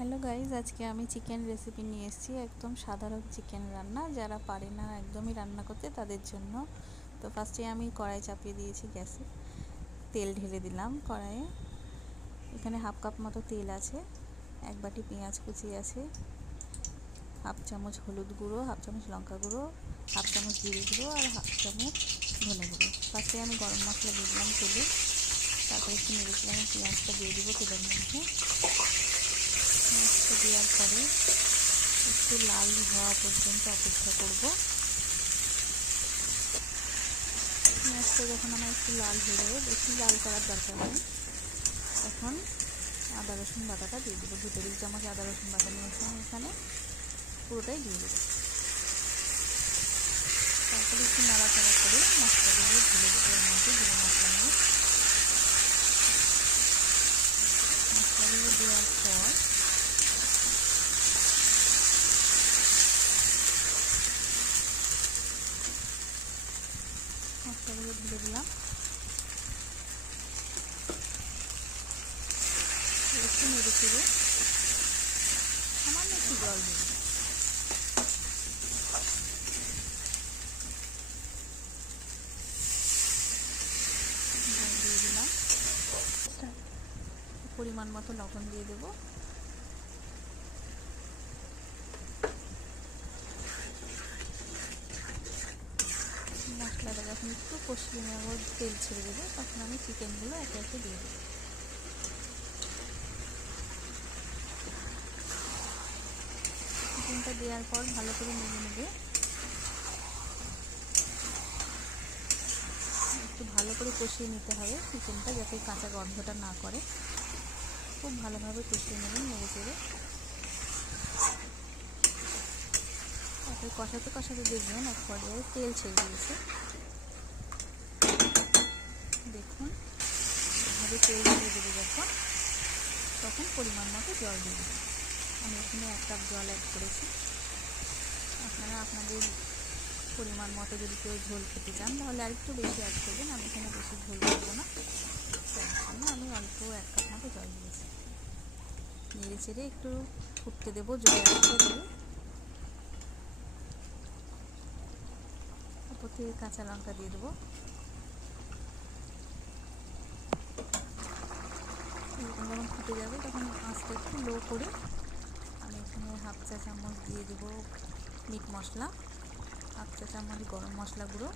Hello guys, আজকে আমি chicken recipe নিয়ে এসেছি। একদম সাধারণ চিকেন রান্না, যারা পারে না একদমই রান্না করতে তাদের জন্য। তো ফার্স্টে আমি কড়াই চাপিয়ে দিয়েছি গ্যাসে, তেল ঢেলে দিলাম কড়াইয়ে। এখানে হাফ কাপ মতো তেল আছে, এক বাটি পেঁয়াজ কুচি আছে, হাফ চামচ হলুদ গুঁড়ো, হাফ চামচ লঙ্কা গুঁড়ো, হাফ চামচ জিরে গুঁড়ো আর হাফ চামচ ধনে গুঁড়ো। ফার্স্টে আমি গরম মশলা দিয়ে দিলাম তেলে, তারপরে একটু নেড়েছিলাম, পেঁয়াজটা দিয়ে দিব তেলের মধ্যে। পেঁয়াজটা দেওয়ার পরে একটু লাল হওয়া পর্যন্ত অপেক্ষা করব। পেঁয়াজটা যখন আমার একটু লাল হয়ে যাবে, বেশি লাল করার দরকার নেই, এখন আদা রসুন বাটাটা দিয়ে দেবো। 2 টেবিল চামচ আদা রসুন বাটা নিয়েছি আমি এখানে, পুরোটাই দিয়ে দেবো। তারপরে একটু নাড়াচাড়া করে মশলাগুলো ঢেলে দেবো এর মধ্যে, জিরে মশলা নিয়ে। মশলাগুলো দেওয়ার পর মশলাগুলো ঢেলে দিলাম, একটু নেড়ে চেড়ে সামান্য একটু জল দিয়ে দিলাম। জল দিয়ে দিলাম, পরিমাণ মতো লবণ দিয়ে দেবো। মশলাটা যখন একটু কষিয়ে নেব, তেল ছেড়ে দেবো, তখন আমি চিকেনগুলো একে একে দিয়ে দেবো। চিকেনটা দেওয়ার পর ভালো করে নেড়ে নেবে, একটু ভালো করে কষিয়ে নিতে হবে চিকেনটা, যাতে কাঁচা গন্ধটা না করে। খুব ভালোভাবে কষিয়ে নেবেন নেড়ে চেড়ে। তারপরে কষাতে কষাতে দেখবেন এক পর্যায়ে তেল ছেড়ে দিয়েছে। দেখুন এভাবে তেল ছেড়ে দেবে যখন, তখন পরিমাণ মতো জল দিয়ে দেবেন। আমি এখানে 1 কাপ জল অ্যাড করেছি। আপনারা আপনাদের পরিমাণ মতো যদি কেউ ঝোল খেতে চান তাহলে আরেকটু বেশি অ্যাড করবেন। আমি এখানে বেশি ঝোল করবো না, তার জন্য আমি অল্প 1 কাপ মতো জল দিয়েছি। নেড়ে চেড়ে একটু ফুটতে দেবো, জল অ্যাড করে দেবো। উপর থেকে কাঁচা লঙ্কা দিয়ে দেবো। এরকম যখন ফুটে যাবে তখন আঁচটা একটু লো করে আমি এখানে হাফ চা চামচ দিয়ে দেবো মিট মশলা, হাফ চা চামচ গরম মশলা গুঁড়ো,